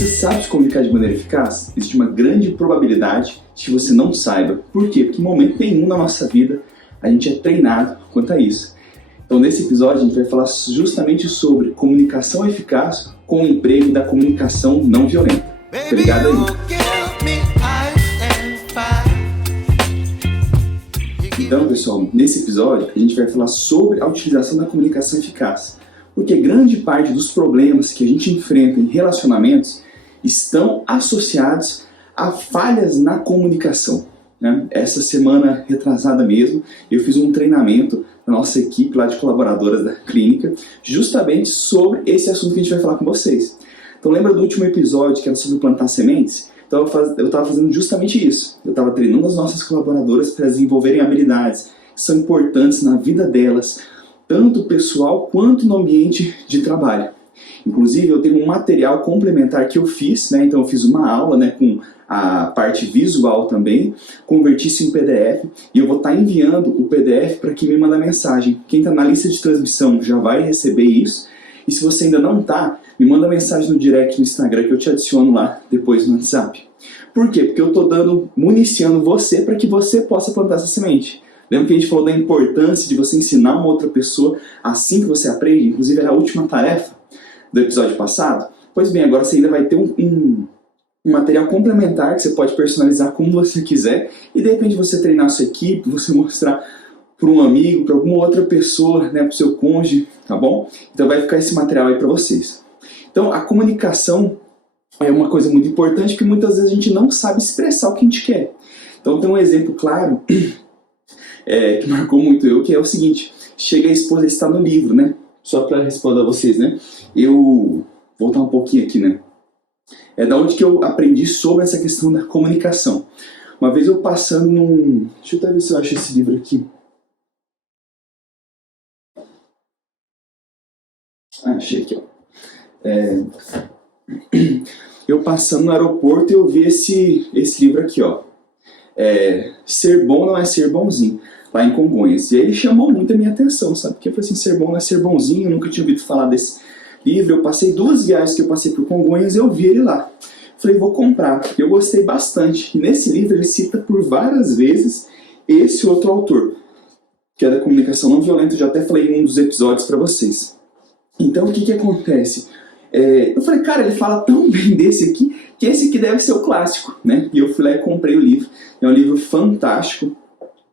Você sabe se comunicar de maneira eficaz? Existe uma grande probabilidade de que você não saiba. Por quê? Porque em momento nenhum na nossa vida a gente é treinado quanto a isso. Então nesse episódio a gente vai falar justamente sobre comunicação eficaz com o emprego da comunicação não violenta. Obrigado aí. Então pessoal, nesse episódio a gente vai falar sobre a utilização da comunicação eficaz. Porque grande parte dos problemas que a gente enfrenta em relacionamentos estão associados a falhas na comunicação, né? Essa semana retrasada mesmo, eu fiz um treinamento na nossa equipe lá de colaboradoras da clínica, justamente sobre esse assunto que a gente vai falar com vocês. Então lembra do último episódio que era sobre plantar sementes? Então eu estava fazendo justamente isso. Eu estava treinando as nossas colaboradoras para desenvolverem habilidades que são importantes na vida delas, tanto pessoal quanto no ambiente de trabalho. Inclusive eu tenho um material complementar que eu fiz, né? Então eu fiz uma aula, né, com a parte visual também, converti isso em PDF e eu vou estar enviando o PDF para quem me manda mensagem. Quem está na lista de transmissão já vai receber isso, e se você ainda não está, me manda mensagem no direct no Instagram que eu te adiciono lá depois no WhatsApp. Por quê? Porque eu estou municiando você para que você possa plantar essa semente. Lembra que a gente falou da importância de você ensinar uma outra pessoa assim que você aprende? Inclusive era a última tarefa do episódio passado. Pois bem, agora você ainda vai ter um material complementar que você pode personalizar como você quiser e de repente você treinar a sua equipe, você mostrar para um amigo, para alguma outra pessoa, né, para o seu cônjuge, tá bom? Então vai ficar esse material aí para vocês. Então a comunicação é uma coisa muito importante porque muitas vezes a gente não sabe expressar o que a gente quer. Então tem um exemplo claro que marcou muito eu, que é o seguinte: chega a esposa, está no livro, né? Só para responder a vocês, né? Eu vou voltar um pouquinho aqui, né? É da onde que eu aprendi sobre essa questão da comunicação. Uma vez eu passando num... Deixa eu até ver se eu acho esse livro aqui. Achei aqui, ó. Eu passando no aeroporto e eu vi esse livro aqui, ó. Ser bom não é ser bonzinho, lá em Congonhas. E aí ele chamou muito a minha atenção, sabe? Porque eu falei assim, ser bom não é ser bonzinho, eu nunca tinha ouvido falar desse livro. Eu passei 2 viagens que eu passei por Congonhas e eu vi ele lá. Falei, vou comprar. Eu gostei bastante. E nesse livro ele cita por várias vezes esse outro autor, que é da comunicação não violenta. Eu já até falei em um dos episódios para vocês. Então o que acontece? Eu falei, cara, ele fala tão bem desse aqui, que esse aqui deve ser o clássico, né? E eu fui lá e comprei o livro. É um livro fantástico,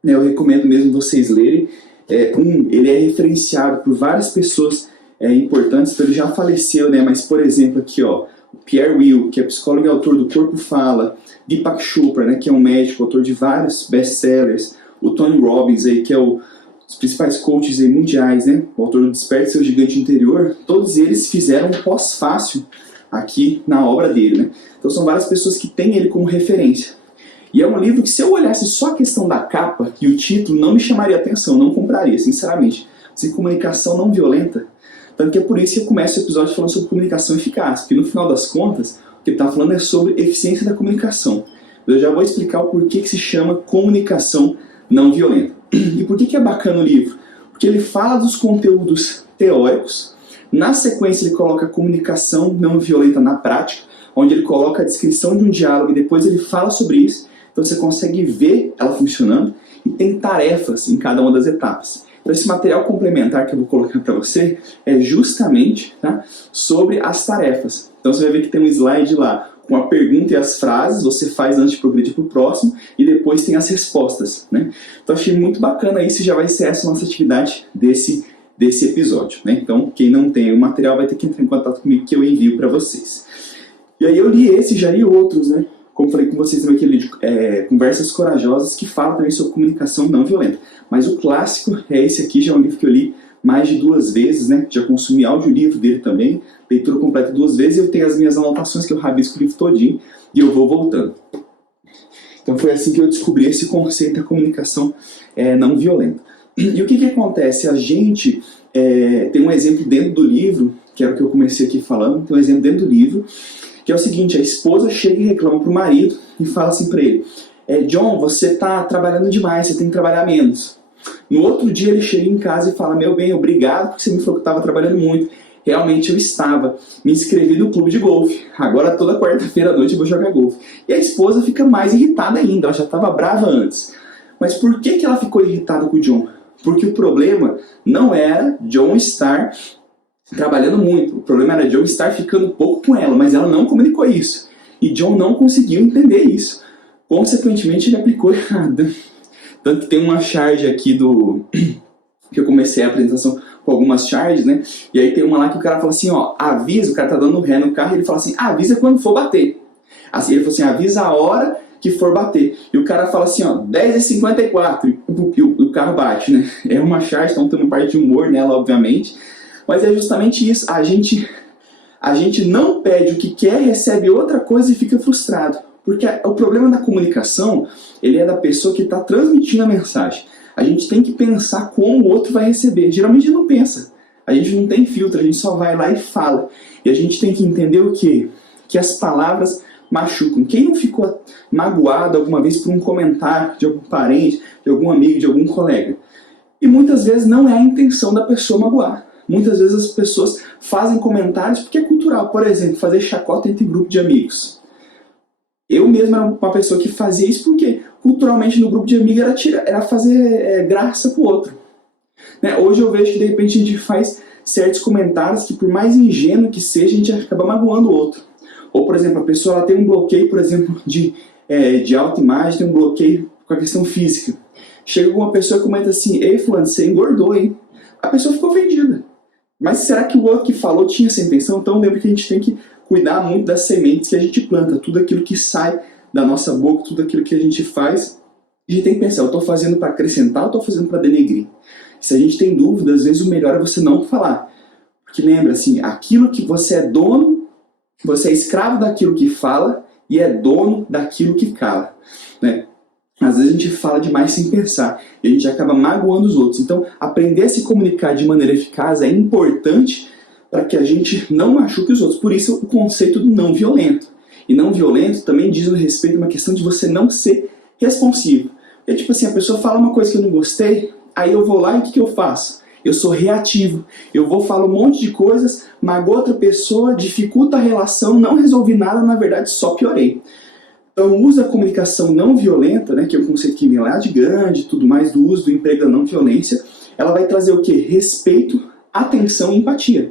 né? Eu recomendo mesmo vocês lerem. Ele é referenciado por várias pessoas importantes, então ele já faleceu, né? Mas, por exemplo, aqui, ó, o Pierre Will, que é psicólogo e autor do Corpo Fala, Deepak Chopra, né, que é um médico, autor de vários best-sellers, o Tony Robbins, aí, que é os principais coaches aí mundiais, né? O autor do Desperte Seu Gigante Interior, todos eles fizeram um pós-fácil aqui na obra dele, né? Então são várias pessoas que têm ele como referência. E é um livro que, se eu olhasse só a questão da capa e o título, não me chamaria atenção, não compraria, sinceramente. Assim, comunicação não violenta. Tanto que é por isso que eu começo o episódio falando sobre comunicação eficaz, porque no final das contas, o que ele está falando é sobre eficiência da comunicação. Eu já vou explicar o porquê que se chama comunicação não violenta. E por que é bacana o livro? Porque ele fala dos conteúdos teóricos, na sequência ele coloca a comunicação não violenta na prática, onde ele coloca a descrição de um diálogo e depois ele fala sobre isso, então você consegue ver ela funcionando e tem tarefas em cada uma das etapas. Então esse material complementar que eu vou colocar para você é justamente, tá, sobre as tarefas. Então você vai ver que tem um slide lá com a pergunta e as frases, você faz antes de progredir para o próximo, e depois tem as respostas, né? Então achei muito bacana isso, e já vai ser essa nossa atividade desse episódio, né? Então quem não tem o material vai ter que entrar em contato comigo que eu envio para vocês. E aí eu li esse, já li outros, né? Como falei com vocês também, aquele Conversas Corajosas, que fala também sobre comunicação não violenta. Mas o clássico é esse aqui, já é um livro que eu li mais de 2 vezes, né? Já consumi audiolivro dele também, leitura completa 2 vezes, e eu tenho as minhas anotações que eu rabisco o livro todinho e eu vou voltando. Então foi assim que eu descobri esse conceito da comunicação não violenta. E o que acontece? A gente tem um exemplo dentro do livro, que era o que eu comecei aqui falando, tem um exemplo dentro do livro, que é o seguinte: a esposa chega e reclama para o marido e fala assim para ele, John, você está trabalhando demais, você tem que trabalhar menos. No outro dia ele chega em casa e fala, meu bem, obrigado porque você me falou que estava trabalhando muito. Realmente eu estava. Me inscrevi no clube de golfe. Agora toda quarta-feira à noite eu vou jogar golfe. E a esposa fica mais irritada ainda. Ela já estava brava antes. Mas por que ela ficou irritada com o John? Porque o problema não era John estar trabalhando muito. O problema era John estar ficando pouco com ela. Mas ela não comunicou isso. E John não conseguiu entender isso. Consequentemente, ele aplicou errado. Tanto que tem uma charge aqui do... que eu comecei a apresentação com algumas charges, né? E aí tem uma lá que o cara fala assim, ó, avisa, o cara tá dando ré no carro e ele fala assim, avisa quando for bater. Assim, ele falou assim, avisa a hora que for bater. E o cara fala assim, ó, 10h54, e o carro bate, né? É uma charge, então tem uma parte de humor nela, obviamente. Mas é justamente isso, a gente não pede o que quer, recebe outra coisa e fica frustrado. Porque o problema da comunicação, ele é da pessoa que está transmitindo a mensagem. A gente tem que pensar como o outro vai receber. Geralmente a gente não pensa. A gente não tem filtro, a gente só vai lá e fala. E a gente tem que entender o quê? Que as palavras machucam. Quem não ficou magoado alguma vez por um comentário de algum parente, de algum amigo, de algum colega? E muitas vezes não é a intenção da pessoa magoar. Muitas vezes as pessoas fazem comentários porque é cultural. Por exemplo, fazer chacota entre grupo de amigos. Eu mesmo era uma pessoa que fazia isso porque culturalmente no grupo de amigos era fazer graça pro outro. Né? Hoje eu vejo que de repente a gente faz certos comentários que por mais ingênuo que seja, a gente acaba magoando o outro. Ou por exemplo, a pessoa ela tem um bloqueio, por exemplo, de autoimagem, tem um bloqueio com a questão física. Chega uma pessoa e comenta assim, ei fulano, você engordou, hein? A pessoa ficou ofendida. Mas será que o outro que falou tinha essa intenção? Então lembra que a gente tem que cuidar muito das sementes que a gente planta, tudo aquilo que sai da nossa boca, tudo aquilo que a gente faz, a gente tem que pensar, eu estou fazendo para acrescentar ou estou fazendo para denegrir? Se a gente tem dúvida, às vezes o melhor é você não falar. Porque lembra, assim, aquilo que você é dono, você é escravo daquilo que fala e é dono daquilo que cala. Né? Às vezes a gente fala demais sem pensar e a gente acaba magoando os outros. Então, aprender a se comunicar de maneira eficaz é importante para que a gente não machuque os outros. Por isso o conceito do não violento. E não violento também diz respeito a uma questão de você não ser responsivo. É tipo assim, a pessoa fala uma coisa que eu não gostei, aí eu vou lá e o que eu faço? Eu sou reativo. Eu vou falar um monte de coisas, mago outra pessoa, dificulta a relação, não resolvi nada, na verdade só piorei. Então o uso da comunicação não violenta, né, que é um conceito que vem lá de grande, tudo mais, do uso do emprego da não violência, ela vai trazer o quê? Respeito, atenção e empatia.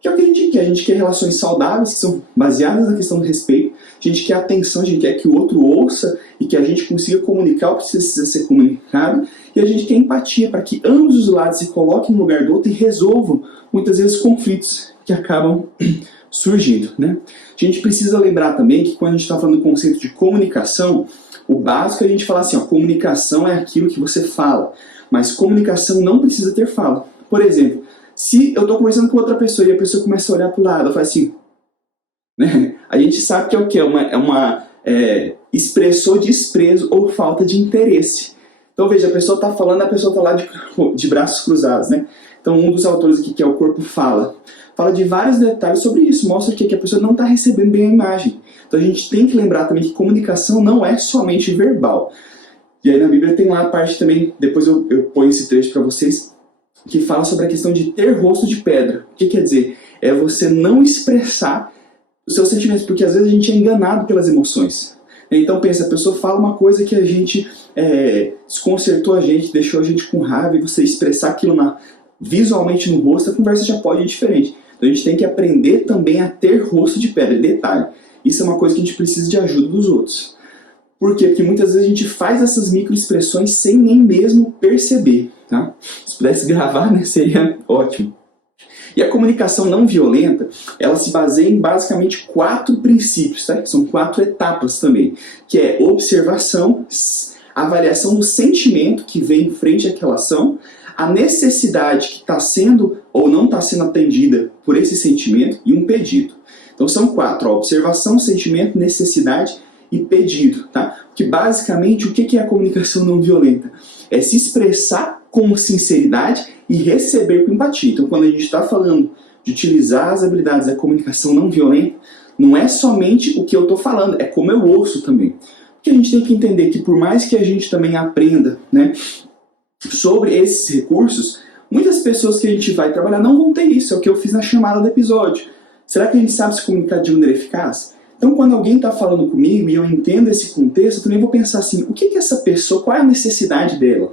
Que é o que a gente quer. A gente quer relações saudáveis, que são baseadas na questão do respeito. A gente quer atenção, a gente quer que o outro ouça e que a gente consiga comunicar o que precisa ser comunicado. E a gente quer empatia para que ambos os lados se coloquem no lugar do outro e resolvam, muitas vezes, conflitos que acabam surgindo. Né? A gente precisa lembrar também que quando a gente está falando do conceito de comunicação, o básico é a gente falar assim, ó, comunicação é aquilo que você fala. Mas comunicação não precisa ter fala. Por exemplo, se eu estou conversando com outra pessoa e a pessoa começa a olhar para o lado, eu falo assim, né? A gente sabe que é o que? Expressor de desprezo ou falta de interesse. Então veja, a pessoa está falando, a pessoa está lá de braços cruzados. Né? Então um dos autores aqui, que é o Corpo Fala de vários detalhes sobre isso, mostra que a pessoa não está recebendo bem a imagem. Então a gente tem que lembrar também que comunicação não é somente verbal. E aí na Bíblia tem lá a parte também, depois eu ponho esse trecho para vocês, que fala sobre a questão de ter rosto de pedra. O que quer dizer? É você não expressar os seus sentimentos, porque às vezes a gente é enganado pelas emoções. Então pensa, a pessoa fala uma coisa que a gente desconcertou a gente, deixou a gente com raiva, e você expressar aquilo visualmente no rosto, a conversa já pode ir diferente. Então a gente tem que aprender também a ter rosto de pedra. Detalhe, isso é uma coisa que a gente precisa de ajuda dos outros. Por quê? Porque muitas vezes a gente faz essas microexpressões sem nem mesmo perceber. Tá? Se pudesse gravar, né, seria ótimo. E a comunicação não violenta, ela se baseia em basicamente 4 princípios, tá? São 4 etapas também, que é observação, avaliação do sentimento que vem em frente àquela ação, a necessidade que está sendo ou não está sendo atendida por esse sentimento e um pedido. Então são 4, observação, sentimento, necessidade e pedido. Tá? Que basicamente o que é a comunicação não violenta? É se expressar com sinceridade e receber com empatia. Então quando a gente está falando de utilizar as habilidades da comunicação não violenta, não é somente o que eu estou falando, é como eu ouço também. Porque a gente tem que entender que por mais que a gente também aprenda, né, sobre esses recursos, Muitas pessoas que a gente vai trabalhar não vão ter isso, é o que eu fiz na chamada do episódio. Será que a gente sabe se comunicar de maneira eficaz? Então, quando alguém está falando comigo e eu entendo esse contexto, eu também vou pensar assim, o que essa pessoa, qual é a necessidade dela?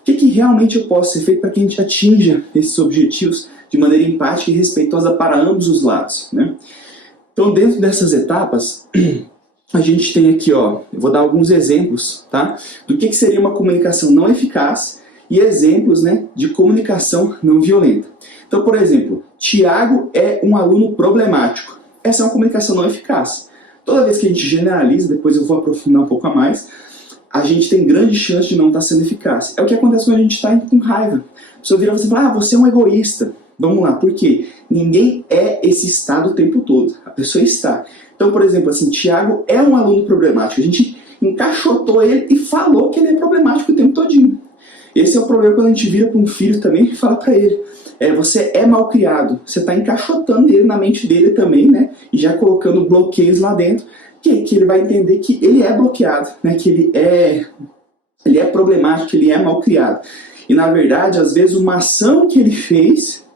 O que realmente eu posso ser feito para que a gente atinja esses objetivos de maneira empática e respeitosa para ambos os lados, né? Então, dentro dessas etapas, a gente tem aqui, ó, eu vou dar alguns exemplos, tá? Do que seria uma comunicação não eficaz e exemplos, né, de comunicação não violenta. Então, por exemplo, Tiago é um aluno problemático. Essa é uma comunicação não eficaz. Toda vez que a gente generaliza, depois eu vou aprofundar um pouco a mais, a gente tem grande chance de não estar sendo eficaz. É o que acontece quando a gente está com raiva. A pessoa vira e fala, você é um egoísta. Vamos lá, por quê? Ninguém é esse estado o tempo todo. A pessoa está. Então, por exemplo, assim, Tiago é um aluno problemático. A gente encaixotou ele e falou que ele é problemático o tempo todinho. Esse é o problema quando a gente vira para um filho também e fala para ele, você é mal criado. Você está encaixotando ele na mente dele também, né? E já colocando bloqueios lá dentro, que ele vai entender que ele é bloqueado, né? Que ele é problemático, que ele é mal criado. E na verdade, às vezes, uma ação que ele fez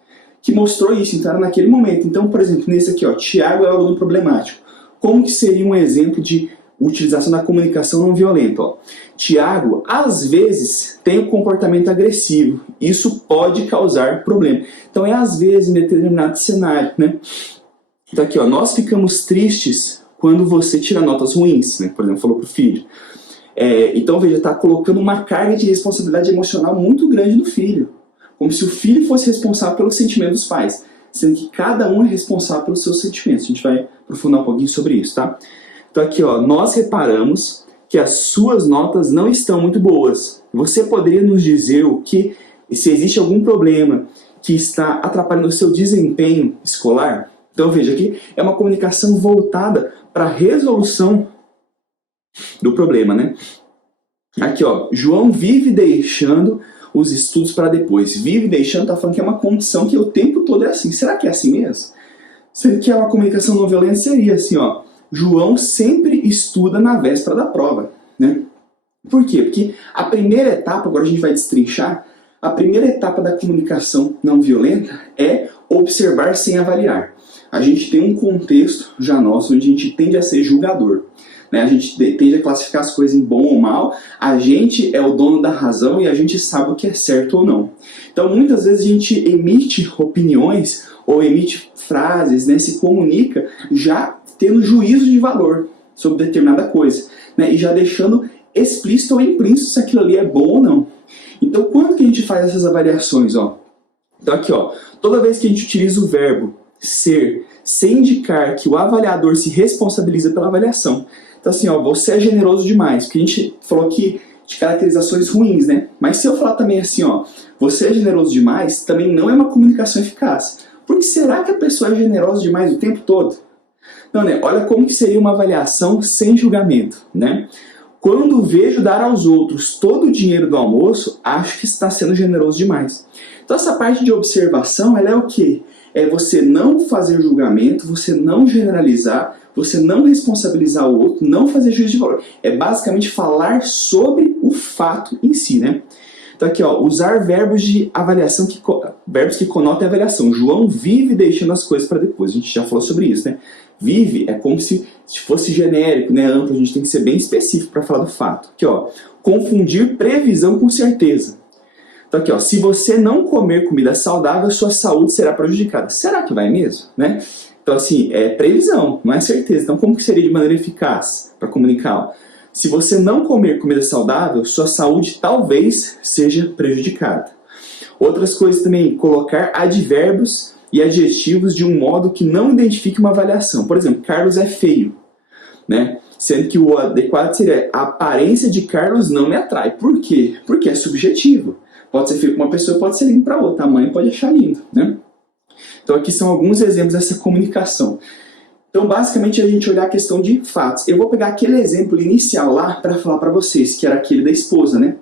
que mostrou isso, então era naquele momento. Então, por exemplo, nesse aqui, ó, Tiago é um aluno problemático. Como que seria um exemplo de utilização da comunicação não violenta? Ó? Tiago, às vezes, tem um comportamento agressivo. Isso pode causar problema. Então, é às vezes, em determinado cenário, né? Então, aqui, ó, nós ficamos tristes quando você tira notas ruins, né? Por exemplo, falou pro filho. Então, veja, está colocando uma carga de responsabilidade emocional muito grande no filho. Como se o filho fosse responsável pelos sentimentos dos pais, sendo que cada um é responsável pelos seus sentimentos. A gente vai aprofundar um pouquinho sobre isso, tá? Então aqui, ó, nós reparamos que as suas notas não estão muito boas. Você poderia nos dizer se existe algum problema que está atrapalhando o seu desempenho escolar? Então veja aqui, é uma comunicação voltada para a resolução do problema, né? Aqui, ó, João vive deixando os estudos para depois. Vive deixando, tá falando que é uma condição que o tempo todo é assim. Será que é assim mesmo? Sendo que é uma comunicação não violenta, seria assim, ó. João sempre estuda na véspera da prova, né? Por quê? Porque a primeira etapa, agora a gente vai destrinchar, a primeira etapa da comunicação não violenta é observar sem avaliar. A gente tem um contexto já nosso onde a gente tende a ser julgador. A gente tende a classificar as coisas em bom ou mal, a gente é o dono da razão e a gente sabe o que é certo ou não. Então muitas vezes a gente emite opiniões ou emite frases, né, se comunica já tendo juízo de valor sobre determinada coisa, né, e já deixando explícito ou implícito se aquilo ali é bom ou não. Então quando que a gente faz essas avaliações? Ó? Então aqui, ó, toda vez que a gente utiliza o verbo ser, sem indicar que o avaliador se responsabiliza pela avaliação. Então assim, ó, você é generoso demais, porque a gente falou aqui de caracterizações ruins, né? Mas se eu falar também assim, ó, você é generoso demais, também não é uma comunicação eficaz. Porque será que a pessoa é generosa demais o tempo todo? Não, né? Olha como que seria uma avaliação sem julgamento, né? Quando vejo dar aos outros todo o dinheiro do almoço, acho que está sendo generoso demais. Então essa parte de observação, ela é o quê? É você não fazer julgamento, você não generalizar, você não responsabilizar o outro, não fazer juízo de valor. É basicamente falar sobre o fato em si, né? Então aqui, ó, usar verbos de avaliação, verbos que conotem a avaliação. João vive deixando as coisas para depois. A gente já falou sobre isso, né? Vive é como se fosse genérico, né? Amplo. A gente tem que ser bem específico para falar do fato. Aqui, ó, confundir previsão com certeza. Então aqui, ó, se você não comer comida saudável, sua saúde será prejudicada. Será que vai mesmo, né? Então assim, é previsão, não é certeza. Então como que seria de maneira eficaz para comunicar? Se você não comer comida saudável, sua saúde talvez seja prejudicada. Outras coisas também, colocar advérbios e adjetivos de um modo que não identifique uma avaliação. Por exemplo, Carlos é feio, né? Sendo que o adequado seria a aparência de Carlos não me atrai. Por quê? Porque é subjetivo. Pode ser feio para uma pessoa, pode ser lindo para outra. A mãe pode achar lindo, né? Então aqui são alguns exemplos dessa comunicação. Então basicamente a gente olhar a questão de fatos. Eu vou pegar aquele exemplo inicial lá para falar para vocês, que era aquele da esposa, né?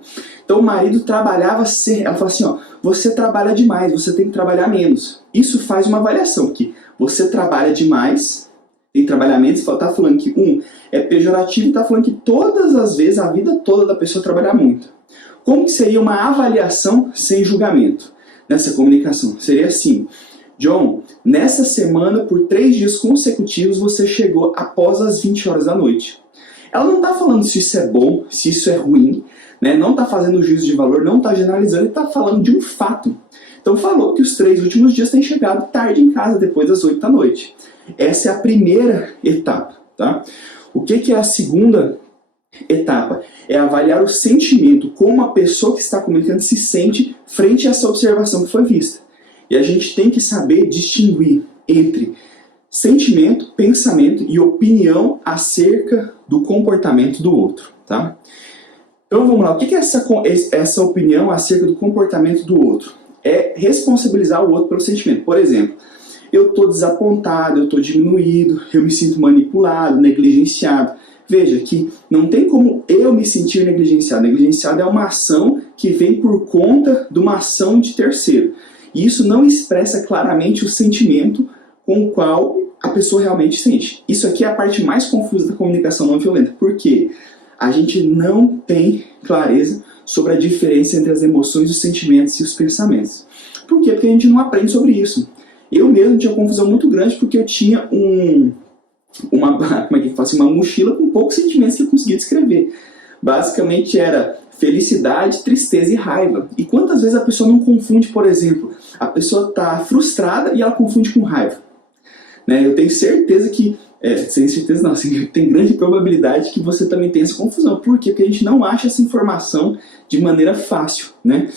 Então o marido trabalhava, ela fala assim, ó, você trabalha demais, você tem que trabalhar menos. Isso faz uma avaliação, que você trabalha demais, tem que trabalhar menos, tá falando que é pejorativo e tá falando que todas as vezes, a vida toda da pessoa trabalhar muito. Como que seria uma avaliação sem julgamento? nessa comunicação. Seria assim: John, nessa semana, por 3 dias consecutivos, você chegou após as 20 horas da noite. Ela não está falando se isso é bom, se isso é ruim, né? Não está fazendo juízo de valor, não está generalizando, está falando de um fato. Então falou que os 3 últimos dias têm chegado tarde em casa, depois das 8 da noite. Essa é a primeira etapa, tá? O que é a segunda etapa? É avaliar o sentimento, como a pessoa que está comunicando se sente frente a essa observação que foi vista. E a gente tem que saber distinguir entre sentimento, pensamento e opinião acerca do comportamento do outro, tá? Então vamos lá, o que é essa opinião acerca do comportamento do outro? É responsabilizar o outro pelo sentimento. Por exemplo, eu estou desapontado, eu estou diminuído, eu me sinto manipulado, negligenciado. Veja que não tem como eu me sentir negligenciado. Negligenciado é uma ação que vem por conta de uma ação de terceiro. E isso não expressa claramente o sentimento com o qual a pessoa realmente sente. Isso aqui é a parte mais confusa da comunicação não violenta. Por quê? A gente não tem clareza sobre a diferença entre as emoções, os sentimentos e os pensamentos. Por quê? Porque a gente não aprende sobre isso. Eu mesmo tinha uma confusão muito grande porque eu tinha uma mochila com poucos sentimentos que eu conseguia descrever. Basicamente era felicidade, tristeza e raiva. E quantas vezes a pessoa não confunde, por exemplo, a pessoa está frustrada e ela confunde com raiva. Né? Eu tenho certeza que, sem certeza não, assim, tem grande probabilidade que você também tenha essa confusão. Por quê? Porque a gente não acha essa informação de maneira fácil. Né?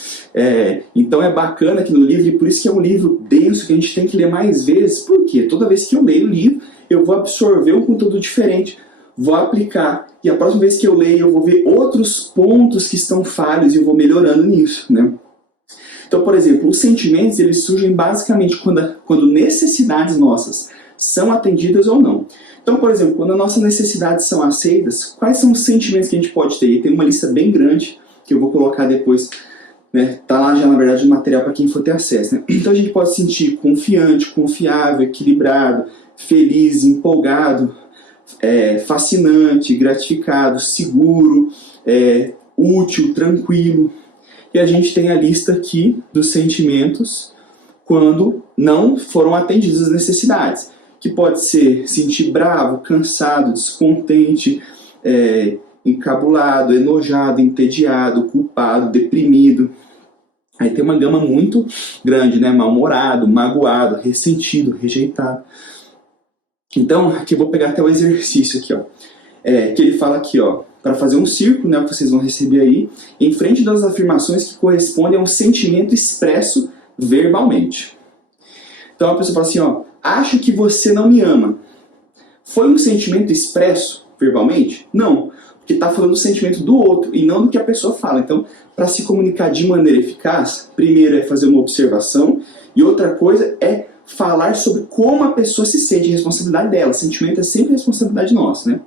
Então é bacana aqui no livro, e por isso que é um livro denso que a gente tem que ler mais vezes. Por quê? Toda vez que eu leio o livro, eu vou absorver um conteúdo diferente, vou aplicar, e a próxima vez que eu leio, eu vou ver outros pontos que estão falhos e eu vou melhorando nisso, né? Então, por exemplo, os sentimentos, eles surgem basicamente quando necessidades nossas são atendidas ou não. Então, por exemplo, quando as nossas necessidades são aceitas, quais são os sentimentos que a gente pode ter? E tem uma lista bem grande, que eu vou colocar depois, né? Tá lá já, na verdade, o material para quem for ter acesso, né? Então a gente pode se sentir confiante, confiável, equilibrado, feliz, empolgado, fascinante, gratificado, seguro, útil, tranquilo. E a gente tem a lista aqui dos sentimentos quando não foram atendidas as necessidades, que pode ser sentir bravo, cansado, descontente, encabulado, enojado, entediado, culpado, deprimido. Aí tem uma gama muito grande, né? Mal-humorado, magoado, ressentido, rejeitado. Então, aqui eu vou pegar até o exercício aqui, ó. Que ele fala aqui, ó, para fazer um círculo, né, que vocês vão receber aí, em frente das afirmações que correspondem a um sentimento expresso verbalmente. Então a pessoa fala assim, ó, acho que você não me ama. Foi um sentimento expresso verbalmente? Não, porque está falando do sentimento do outro e não do que a pessoa fala. Então, para se comunicar de maneira eficaz, primeiro é fazer uma observação e outra coisa é falar sobre como a pessoa se sente, a responsabilidade dela. Sentimento é sempre responsabilidade nossa, né?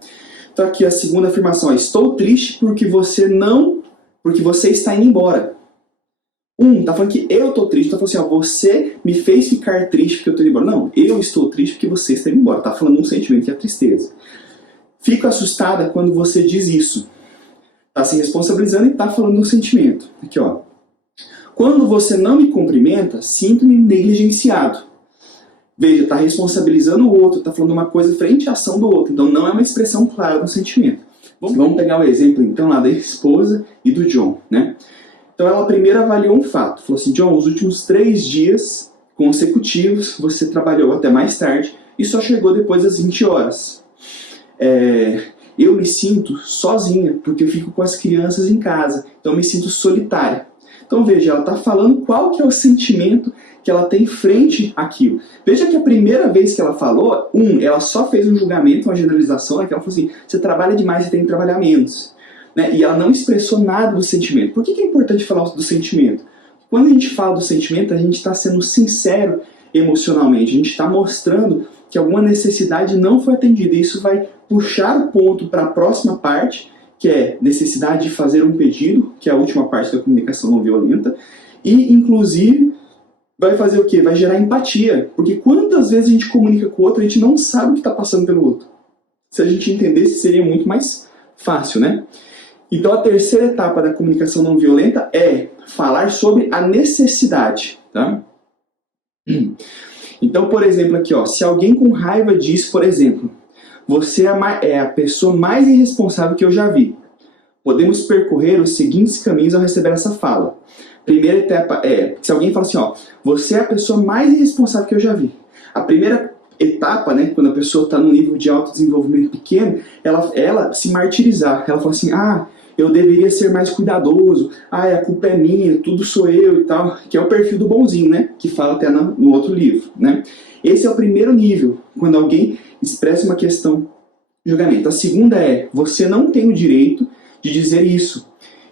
Então aqui a segunda afirmação, estou triste porque você está indo embora. Tá falando que eu estou triste, tá falando assim, ó, você me fez ficar triste porque eu estou indo embora. Não, eu estou triste porque você está indo embora. Tá falando um sentimento que é a tristeza. Fico assustada quando você diz isso. Tá se responsabilizando e tá falando um sentimento. Aqui, ó. Quando você não me cumprimenta, sinto-me negligenciado. Veja, está responsabilizando o outro, está falando uma coisa frente à ação do outro. Então não é uma expressão clara do sentimento. Vamos pegar o exemplo então lá da esposa e do John, né? Então ela primeiro avaliou um fato. Falou assim, John, os últimos 3 dias consecutivos você trabalhou até mais tarde e só chegou depois das 20 horas. Eu me sinto sozinha porque eu fico com as crianças em casa. Então eu me sinto solitária. Então veja, ela está falando qual que é o sentimento que ela tem frente àquilo. Veja que a primeira vez que ela falou, ela só fez um julgamento, uma generalização, né, que ela falou assim, você trabalha demais, você tem que trabalhar menos. Né? E ela não expressou nada do sentimento. Por que é importante falar do sentimento? Quando a gente fala do sentimento, a gente está sendo sincero emocionalmente, a gente está mostrando que alguma necessidade não foi atendida. E isso vai puxar o ponto para a próxima parte, que é necessidade de fazer um pedido, que é a última parte da comunicação não violenta, e inclusive vai fazer o quê? Vai gerar empatia, porque quantas vezes a gente comunica com o outro, a gente não sabe o que está passando pelo outro. Se a gente entendesse, seria muito mais fácil, né? Então a terceira etapa da comunicação não violenta é falar sobre a necessidade, tá? Então, por exemplo, aqui, ó, se alguém com raiva diz, por exemplo, você é a pessoa mais irresponsável que eu já vi. Podemos percorrer os seguintes caminhos ao receber essa fala. Primeira etapa é, se alguém fala assim, ó, você é a pessoa mais irresponsável que eu já vi. A primeira etapa, né, quando a pessoa está num nível de autodesenvolvimento pequeno, ela se martirizar. Ela fala assim, eu deveria ser mais cuidadoso, a culpa é minha, tudo sou eu e tal, que é o perfil do bonzinho, né, que fala até no outro livro, né. Esse é o primeiro nível, quando alguém expressa uma questão de julgamento. A segunda é, você não tem o direito de dizer isso.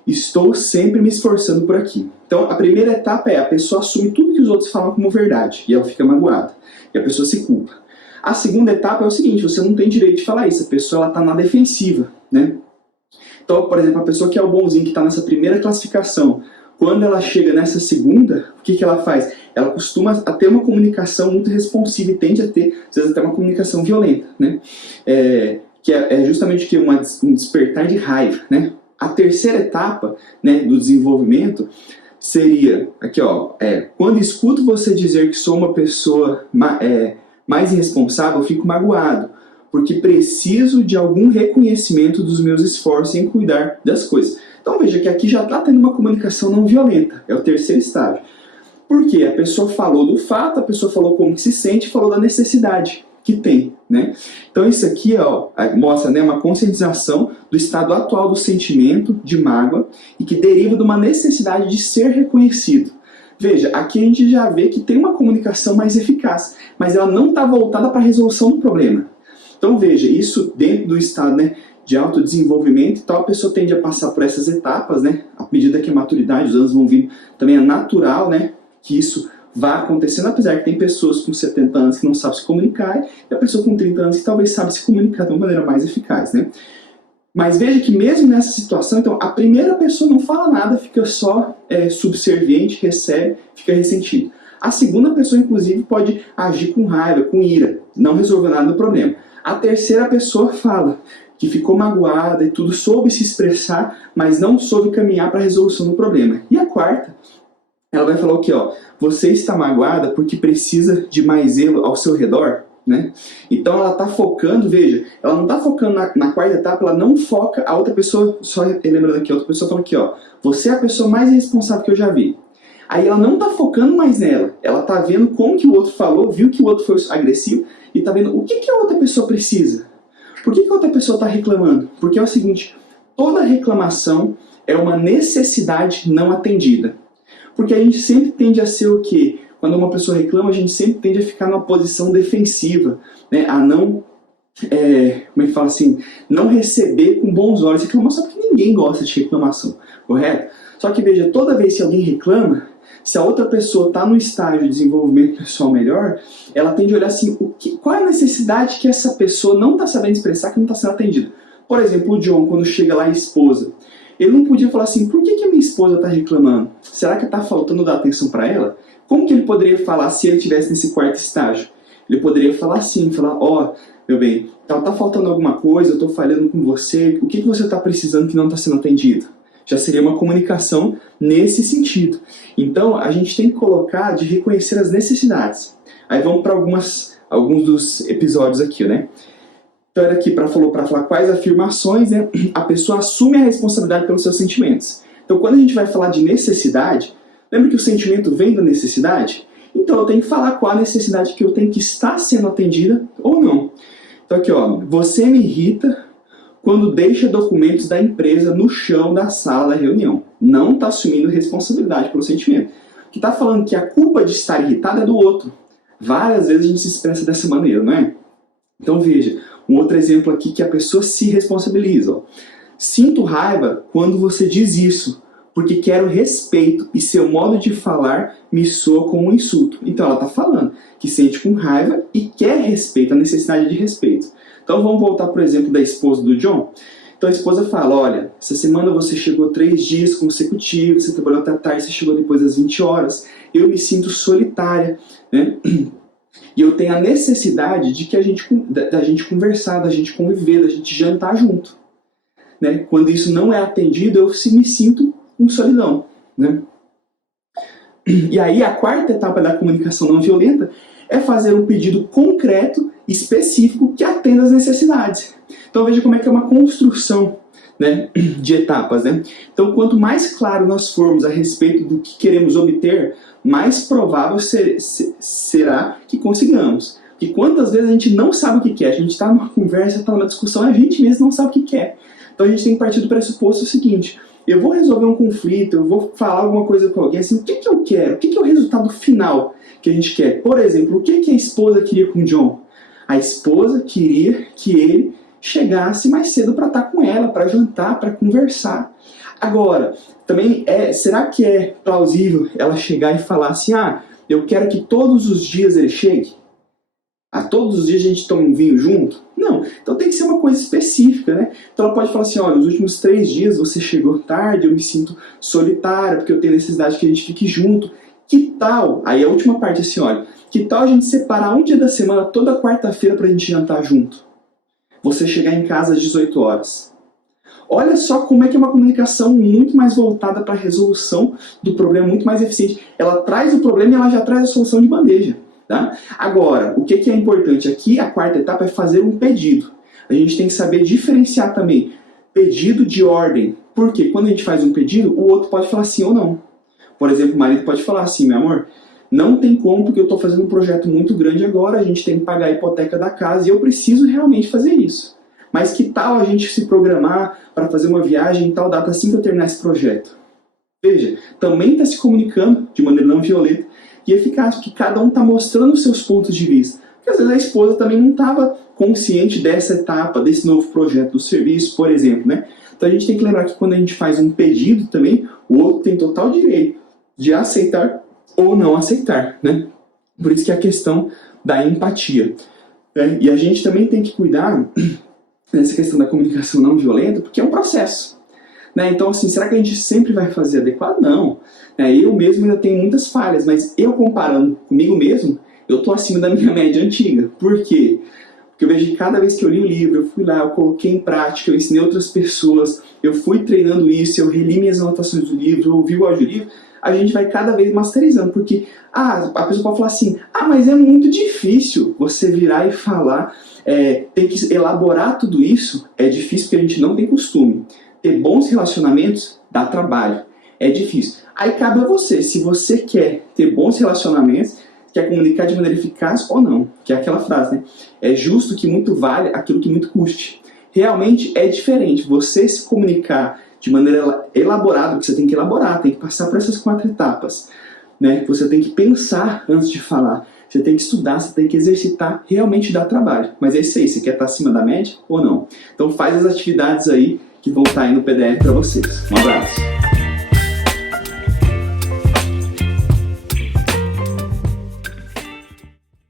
Estou sempre me esforçando por aqui. Então, a primeira etapa é a pessoa assume tudo que os outros falam como verdade, e ela fica magoada, e a pessoa se culpa. A segunda etapa é o seguinte, você não tem direito de falar isso, a pessoa está na defensiva, né? Então, por exemplo, a pessoa que é o bonzinho, que está nessa primeira classificação, quando ela chega nessa segunda, o que ela faz? Ela costuma a ter uma comunicação muito responsiva e tende a ter, às vezes, até uma comunicação violenta, né? Que é justamente que um despertar de raiva, né? A terceira etapa, né, do desenvolvimento seria, aqui ó, quando escuto você dizer que sou uma pessoa mais irresponsável, eu fico magoado, porque preciso de algum reconhecimento dos meus esforços em cuidar das coisas. Então veja que aqui já está tendo uma comunicação não violenta, é o terceiro estágio. Porque a pessoa falou do fato, a pessoa falou como que se sente, falou da necessidade que tem, né? Então isso aqui ó, mostra, né, uma conscientização do estado atual do sentimento de mágoa e que deriva de uma necessidade de ser reconhecido. Veja, aqui a gente já vê que tem uma comunicação mais eficaz, mas ela não está voltada para a resolução do problema. Então veja, isso dentro do estado, né, de autodesenvolvimento e tal, a pessoa tende a passar por essas etapas, né? À medida que a maturidade, os anos vão vindo, também é natural, né, que isso vá acontecendo, apesar que tem pessoas com 70 anos que não sabem se comunicar, e a pessoa com 30 anos que talvez sabe se comunicar de uma maneira mais eficaz, né? Mas veja que mesmo nessa situação, então, a primeira pessoa não fala nada, fica só subserviente, recebe, fica ressentido. A segunda pessoa, inclusive, pode agir com raiva, com ira, não resolver nada do problema. A terceira pessoa fala que ficou magoada e tudo, soube se expressar, mas não soube caminhar para a resolução do problema. E a quarta, ela vai falar o que? Você está magoada porque precisa de mais zelo ao seu redor, né? Então ela está focando, veja, ela não está focando na quarta etapa, ela não foca, a outra pessoa, só lembrando aqui, a outra pessoa fala aqui, você é a pessoa mais irresponsável que eu já vi. Aí ela não está focando mais nela, ela está vendo como que o outro falou, viu que o outro foi agressivo e está vendo o que a outra pessoa precisa. Por que a outra pessoa está reclamando? Porque é o seguinte, toda reclamação é uma necessidade não atendida. Porque a gente sempre tende a ser o quê? Quando uma pessoa reclama, a gente sempre tende a ficar numa posição defensiva, né? A não, como é que fala assim, não receber com bons olhos reclamação, porque ninguém gosta de reclamação, correto? Só que veja, toda vez que alguém reclama, se a outra pessoa está no estágio de desenvolvimento pessoal melhor, ela tende a olhar assim, qual é a necessidade que essa pessoa não está sabendo expressar, que não está sendo atendida. Por exemplo, o John, quando chega lá a esposa, ele não podia falar assim, por que a minha esposa está reclamando? Será que está faltando dar atenção para ela? Como que ele poderia falar se ele estivesse nesse quarto estágio? Ele poderia falar assim, falar, meu bem, está faltando alguma coisa, eu estou falhando com você, o que você está precisando que não está sendo atendido? Já seria uma comunicação nesse sentido. Então, a gente tem que colocar de reconhecer as necessidades. Aí vamos para alguns dos episódios aqui, né? Então, era aqui para falar quais afirmações, né, a pessoa assume a responsabilidade pelos seus sentimentos. Então, quando a gente vai falar de necessidade, lembra que o sentimento vem da necessidade? Então, eu tenho que falar qual a necessidade que eu tenho que estar sendo atendida ou não. Então, aqui, você me irrita quando deixa documentos da empresa no chão da sala da reunião. Não está assumindo responsabilidade pelo sentimento. Que está falando que a culpa de estar irritado é do outro. Várias vezes a gente se expressa dessa maneira, não é? Então veja, um outro exemplo aqui que a pessoa se responsabiliza. Sinto raiva quando você diz isso, porque quero respeito e seu modo de falar me soa como um insulto. Então ela está falando que sente com raiva e quer respeito, a necessidade de respeito. Então vamos voltar para o exemplo da esposa do John. Então a esposa fala, olha, essa semana você chegou 3 dias consecutivos, você trabalhou até tarde, você chegou depois das 20 horas, eu me sinto solitária, né? E eu tenho a necessidade de que da gente conversar, da gente conviver, da gente jantar junto. Né? Quando isso não é atendido, eu me sinto com solidão. Né? E aí a quarta etapa da comunicação não violenta é fazer um pedido concreto, específico, que atenda às necessidades. Então veja como é que é uma construção, né, de etapas, né? Então quanto mais claro nós formos a respeito do que queremos obter, mais provável será que consigamos. Porque quantas vezes a gente não sabe o que quer, a gente está numa conversa, está numa discussão, e a gente mesmo não sabe o que quer. Então a gente tem que partir do pressuposto seguinte: eu vou resolver um conflito, eu vou falar alguma coisa com alguém, assim, o que eu quero? O que é o resultado final que a gente quer? Por exemplo, o que a esposa queria com o John? A esposa queria que ele chegasse mais cedo para estar com ela, para jantar, para conversar. Agora, também será que é plausível ela chegar e falar assim: ah, eu quero que todos os dias ele chegue? A todos os dias a gente toma um vinho junto? Não. Então tem que ser uma coisa específica, né? Então ela pode falar assim: olha, nos últimos 3 dias você chegou tarde, eu me sinto solitária, porque eu tenho necessidade que a gente fique junto. Que tal? Aí a última parte assim, olha, que tal a gente separar um dia da semana, toda quarta-feira, pra gente jantar junto? Você chegar em casa às 18 horas. Olha só como é que é uma comunicação muito mais voltada para a resolução do problema, muito mais eficiente. Ela traz o problema e ela já traz a solução de bandeja. Tá? Agora, o que é importante aqui, a quarta etapa é fazer um pedido. A gente tem que saber diferenciar também pedido de ordem. Porque quando a gente faz um pedido, o outro pode falar sim ou não. Por exemplo, o marido pode falar assim: meu amor, não tem como, porque eu estou fazendo um projeto muito grande agora, a gente tem que pagar a hipoteca da casa e eu preciso realmente fazer isso. Mas que tal a gente se programar para fazer uma viagem em tal data assim que eu terminar esse projeto? Veja, também está se comunicando de maneira não violenta e eficaz, porque cada um está mostrando os seus pontos de vista. Porque às vezes a esposa também não estava consciente dessa etapa, desse novo projeto do serviço, por exemplo, né? Então a gente tem que lembrar que quando a gente faz um pedido também, o outro tem total direito de aceitar ou não aceitar, né? Por isso que é a questão da empatia. Né? E a gente também tem que cuidar nessa questão da comunicação não violenta, porque é um processo. Né? Então, assim, será que a gente sempre vai fazer adequado? Não. Eu mesmo ainda tenho muitas falhas, mas eu comparando comigo mesmo, eu estou acima da minha média antiga. Por quê? Porque eu vejo que cada vez que eu li o livro, eu fui lá, eu coloquei em prática, eu ensinei outras pessoas, eu fui treinando isso, eu reli minhas anotações do livro, eu ouvi o audiolivro, a gente vai cada vez masterizando. Porque a pessoa pode falar assim: ah, mas é muito difícil você virar e falar, tem que elaborar tudo isso, é difícil porque a gente não tem costume. Ter bons relacionamentos dá trabalho, é difícil. Aí cabe a você, se você quer ter bons relacionamentos, quer comunicar de maneira eficaz ou não. Que é aquela frase, né? É justo que muito vale aquilo que muito custe. Realmente é diferente você se comunicar de maneira elaborada, porque você tem que elaborar, tem que passar por essas 4 etapas. Né? Você tem que pensar antes de falar, você tem que estudar, você tem que exercitar, realmente dá trabalho. Mas é isso aí, você quer estar acima da média ou não? Então faz as atividades aí que vão estar aí no PDF para vocês. Um abraço!